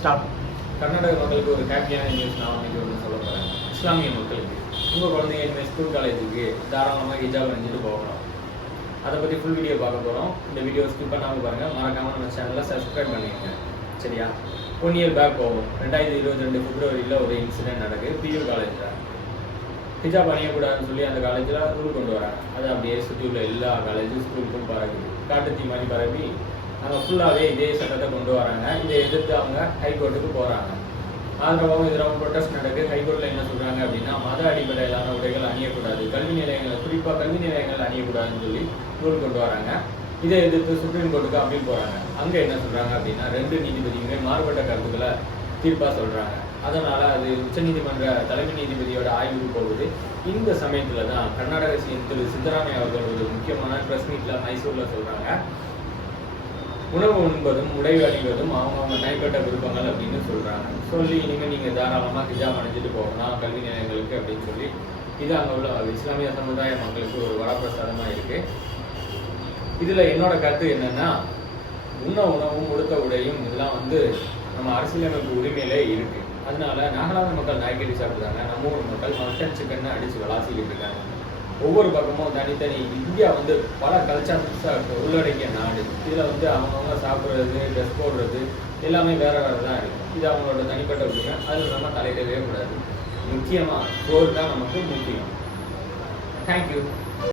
Start. Karnataka மக்களுக்கு ஒரு ஹாப்பியான நியூஸ் நான் இன்னைக்கு ஒன்று சொல்ல போகிறேன். இஸ்லாமிய மக்களுக்கு உங்கள் குழந்தைங்க இனிமேல் ஸ்கூல் காலேஜுக்கு தாராளமாக ஹிஜாப் அணிஞ்சிட்டு போகலாம். அதை பற்றி ஃபுல் வீடியோ பார்க்க போகிறோம். இந்த வீடியோ ஸ்கிப் பண்ணாமல் பாருங்கள். மறக்காமல் நம்ம சேனலை சப்ஸ்கிரைப் பண்ணிக்கோங்க. சரியா? 1 year பேக் போகும். 2022 பிப்ரவரியில் ஒரு இன்சிடென்ட் நடக்குது. பியூ காலேஜில் ஹிஜாப் அணியக்கூடாதுன்னு சொல்லி அந்த காலேஜில் ரூல் கொண்டு வராங்க. அது அப்படியே சுற்றி உள்ள எல்லா காலேஜும் ஸ்கூலுக்கும் பரவுது. காட்டு தீ மாதிரி பரவி அங்கே ஃபுல்லாகவே இதே சட்டத்தை கொண்டு வராங்க. இதை எதிர்த்து அவங்க ஹைகோர்ட்டுக்கு போகிறாங்க. ஆதரவாகவும் எதிராகவும் ப்ரொட்டஸ்ட் நடக்குது. ஹைகோர்ட்டில் என்ன சொல்கிறாங்க அப்படின்னா, மத அடிப்படையிலான உடைகள் அணியக்கூடாது, கல்வி நிலையங்கள் குறிப்பாக கல்வி நிலையங்கள் அணியக்கூடாதுன்னு சொல்லி ரூல் கொண்டு வராங்க. இதை எதிர்த்து சுப்ரீம் கோர்ட்டுக்கு அப்பீல் போகிறாங்க. அங்கே என்ன சொல்கிறாங்க அப்படின்னா, 2 நீதிபதியுமே மாறுபட்ட கருத்துக்களை தீர்ப்பாக சொல்கிறாங்க. அதனால் அது உச்சநீதிமன்ற தலைமை நீதிபதியோட ஆய்வுக்கு போகுது. இந்த சமயத்தில் தான் கர்நாடக சிஎம் திரு சித்தராமையா அவர்கள் ஒரு முக்கியமான ப்ரெஸ் மீட்டில் மைசூரில் சொல்கிறாங்க, உணவு உண்பதும் உடை அணிவதும் அவங்கவுங்க தனிப்பட்ட விருப்பங்கள் அப்படின்னு சொல்கிறாங்க. சொல்லி இனிமேல் நீங்கள் தாராளமாக ஹிஜாப் அணிஞ்சிட்டு போகலாம் கல்வி நிலையங்களுக்கு அப்படின்னு சொல்லி இது அங்கே உள்ள இஸ்லாமிய சமுதாய மக்களுக்கு ஒரு வரப்பிரசாதமாக இருக்குது. இதில் என்னோட கருத்து என்னென்னா, உணவும் உடுத்த உடையும் இதெல்லாம் நம்ம அரசியலமைப்பு உரிமையிலே இருக்குது. அதனால நாகாலாந்து மக்கள் நாய்க்கறி சாப்பிட்றாங்க, நம்ம ஊர் மக்கள் மட்டன் சிக்கன் அடித்து விளாசிக்கிட்டு இருக்காங்க. ஒவ்வொரு பக்கமும் தனித்தனி இந்தியா பல கல்ச்சர்ஸை உள்ளடக்கிய நாடு. இதில் அவங்கவுங்க சாப்பிட்றது, ட்ரெஸ் போடுறது எல்லாமே வேறு வேறு தான் இருக்குது. இது அவங்களோட தனிப்பட்ட உரிமை. அதில் நம்ம தலையிடவே கூடாது. முக்கியமாக சோறு தான் நமக்கு முக்கியம். தேங்க்யூ.